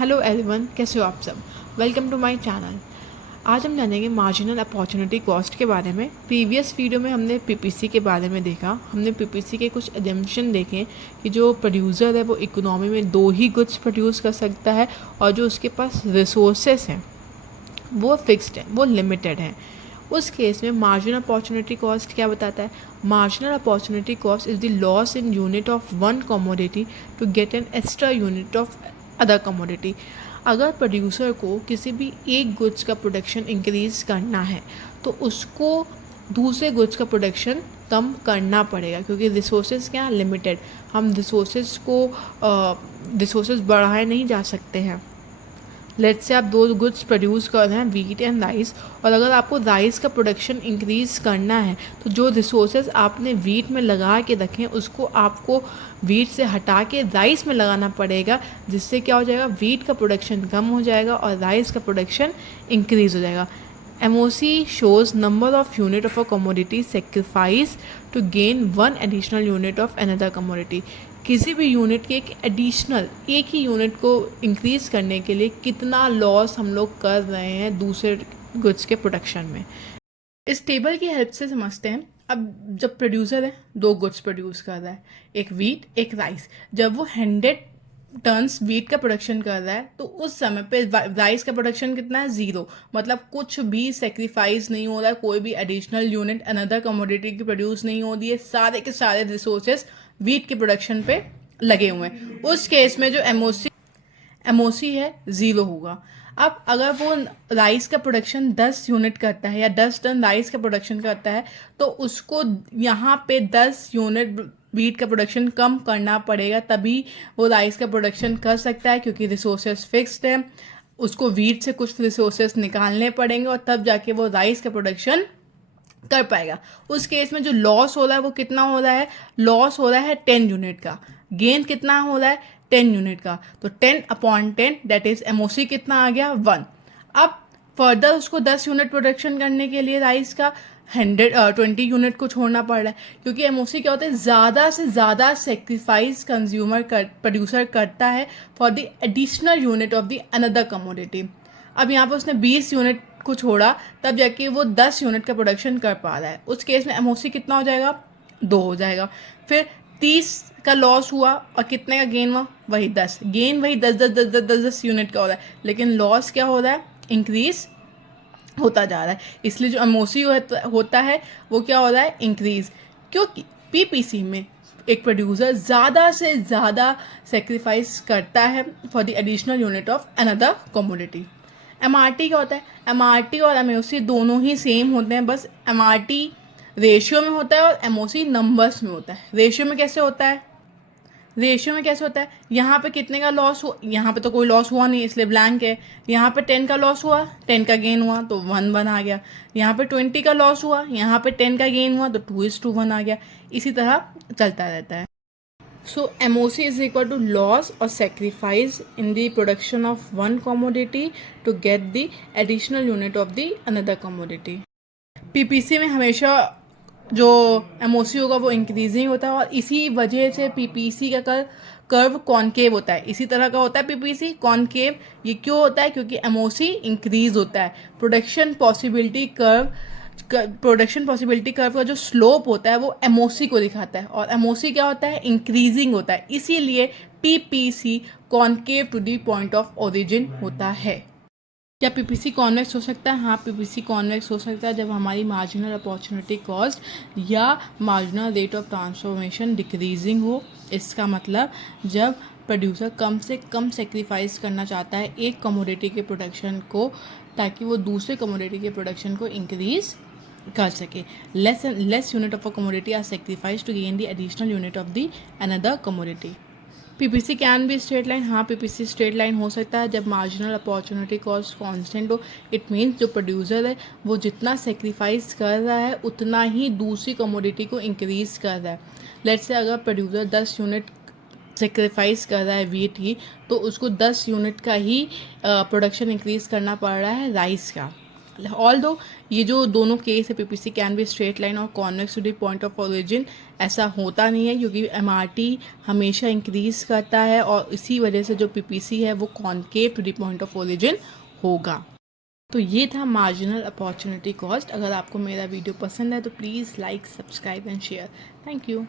Hello everyone, कैसे हो आप सब। Welcome to my channel. आज हम जानेंगे मार्जिनल अपॉर्चुनिटी कॉस्ट के बारे में। प्रीवियस वीडियो में हमने पीपीसी के बारे में देखा। हमने पीपीसी के कुछ एजम्पशन देखे कि जो प्रोड्यूसर है वो इकोनॉमी में दो ही गुड्स प्रोड्यूस कर सकता है और जो उसके पास रिसोर्सेस हैं वो फिक्स्ड है, वो लिमिटेड है। उस केस में मार्जिनल अपॉर्चुनिटी कॉस्ट क्या बताता है? Marginal opportunity cost is the loss in unit of one commodity to get an extra unit of other commodity. अगर प्रोड्यूसर को किसी भी एक गुड्स का प्रोडक्शन इंक्रीज़ करना है तो उसको दूसरे गुड्स का प्रोडक्शन कम करना पड़ेगा, क्योंकि रिसोर्सेज क्या लिमिटेड। हम रिसोर्सेज बढ़ाए नहीं जा सकते हैं। लेट्स से आप दो गुड्स प्रोड्यूस कर रहे हैं, वीट एंड राइस, और अगर आपको राइस का प्रोडक्शन इंक्रीज़ करना है तो जो रिसोर्सेज आपने वीट में लगा के रखे हैं उसको आपको वीट से हटा के राइस में लगाना पड़ेगा, जिससे क्या हो जाएगा, वीट का प्रोडक्शन कम हो जाएगा और राइस का प्रोडक्शन इंक्रीज़ हो जाएगा। MOC shows number of unit of a commodity sacrifice to gain one additional unit of another commodity। किसी भी यूनिट के एक ही यूनिट को इंक्रीज़ करने के लिए कितना लॉस हम लोग कर रहे हैं दूसरे गुड्स के प्रोडक्शन में। इस टेबल की हेल्प से समझते हैं। अब जब प्रोड्यूसर है, दो गुड्स प्रोड्यूस कर रहा है, एक वीट एक राइस। जब वो 100 टन्स वीट का प्रोडक्शन कर रहा है तो उस समय पे राइस का प्रोडक्शन कितना है, 0। मतलब कुछ भी सेक्रीफाइस नहीं हो रहा है, कोई भी एडिशनल यूनिट अनदर कमोडिटी की प्रोड्यूस नहीं हो रही है, सारे के सारे रिसोर्सेज वीट के प्रोडक्शन पे लगे हुए हैं। उस केस में जो एमओसी है 0 होगा। अब अगर वो राइस का प्रोडक्शन 10 यूनिट करता है या 10 टन राइस का प्रोडक्शन करता है तो उसको यहाँ पे 10 यूनिट वीट का प्रोडक्शन कम करना पड़ेगा, तभी वो राइस का प्रोडक्शन कर सकता है, क्योंकि रिसोर्सेज फिक्स्ड है। उसको वीट से कुछ रिसोर्सेज निकालने पड़ेंगे और तब जाके वो राइस का प्रोडक्शन कर पाएगा। उस केस में जो लॉस हो रहा है वो कितना हो रहा है? लॉस हो रहा है 10 यूनिट का। गेन कितना हो रहा है? 10 यूनिट का। तो 10/10 दैट इज एमओसी कितना आ गया? 1। अब फर्दर उसको 10 यूनिट प्रोडक्शन करने के लिए राइस का 20 यूनिट को छोड़ना पड़ रहा है, क्योंकि एमओसी क्या होता है, ज़्यादा से ज़्यादा सेक्रीफाइस प्रोड्यूसर करता है for the additional unit of the another commodity. अब यहाँ पर उसने 20 यूनिट को छोड़ा, तब जाके वो 10 यूनिट का प्रोडक्शन कर पा रहा है। उस केस में एमओसी कितना हो जाएगा? 2 हो जाएगा। फिर 30 का लॉस हुआ और कितने का गेन हुआ? वही 10। गेन वही 10 यूनिट का हो रहा है, लेकिन लॉस क्या हो रहा है? इंक्रीज होता जा रहा है। इसलिए जो एमओसी होता है वो क्या हो रहा है? इंक्रीज। क्योंकि पीपीसी में एक प्रोड्यूसर ज़्यादा से ज़्यादा सेक्रीफाइस करता है for the additional unit of another commodity. MRT क्या होता है? एमआरटी और एमओसी दोनों ही सेम होते हैं, बस एमआरटी रेशियो में होता है और एमओसी नंबर्स में होता है। रेशियो में कैसे होता है? यहाँ पे कितने का लॉस हुआ? यहाँ पे तो कोई लॉस हुआ नहीं, इसलिए ब्लैंक है। यहाँ पे 10 का लॉस हुआ, 10 का गेन हुआ, तो 1 आ गया। यहाँ पे 20 का लॉस हुआ, यहाँ पे 10 का गेन हुआ, तो 2:1 आ गया। इसी तरह चलता रहता है। So MOC is equal to loss or sacrifice in the production of one commodity to get the additional unit of the another commodity। PPC में हमेशा जो MOC होगा वो इंक्रीजिंग होता है, और इसी वजह से PPC का कर्व कॉनकेव होता है। इसी तरह का होता है PPC कॉनकेव। ये क्यों होता है? क्योंकि MOC इंक्रीज होता है। प्रोडक्शन पॉसिबिलिटी कर्व का जो स्लोप होता है वो एमओसी को दिखाता है, और एमओसी क्या होता है? इंक्रीजिंग होता है। इसीलिए PPC concave to the point of origin होता है। क्या पीपीसी कॉन्वेक्स हो सकता है? हाँ, पीपीसी कॉन्वेक्स हो सकता है जब हमारी मार्जिनल अपॉर्चुनिटी कॉस्ट या marginal rate of transformation decreasing हो। इसका मतलब जब प्रोड्यूसर कम से कम सेक्रीफाइस करना चाहता है एक कमोडिटी के प्रोडक्शन को, ताकि वो दूसरे कमोडिटी के प्रोडक्शन को इंक्रीज कर सके। Less unit of a commodity are sacrifice to gain the additional unit of the another commodity. PPC can be straight line. हाँ, पीपीसी स्ट्रेट लाइन हो सकता है जब मार्जिनल अपॉर्चुनिटी कॉस्ट कांस्टेंट हो। इट मीन्स जो producer है वो जितना सेक्रीफाइस कर रहा है उतना ही दूसरी कमोडिटी को इंक्रीज कर रहा है। लेट्स से अगर प्रोड्यूसर 10 यूनिट सेक्रीफाइस कर रहा है वीट की, तो उसको 10 यूनिट का ही प्रोडक्शन इंक्रीज करना पड़ रहा है राइस का। ऑल दो ये जो दोनों केस है PPC can be straight line और convex to the point of origin, ऐसा होता नहीं है क्योंकि एमआरटी हमेशा इंक्रीज करता है और इसी वजह से जो पीपीसी है वो concave to the point of origin होगा। तो ये था मार्जिनल अपॉर्चुनिटी कॉस्ट। अगर आपको मेरा वीडियो पसंद है तो please like, subscribe and share. Thank you.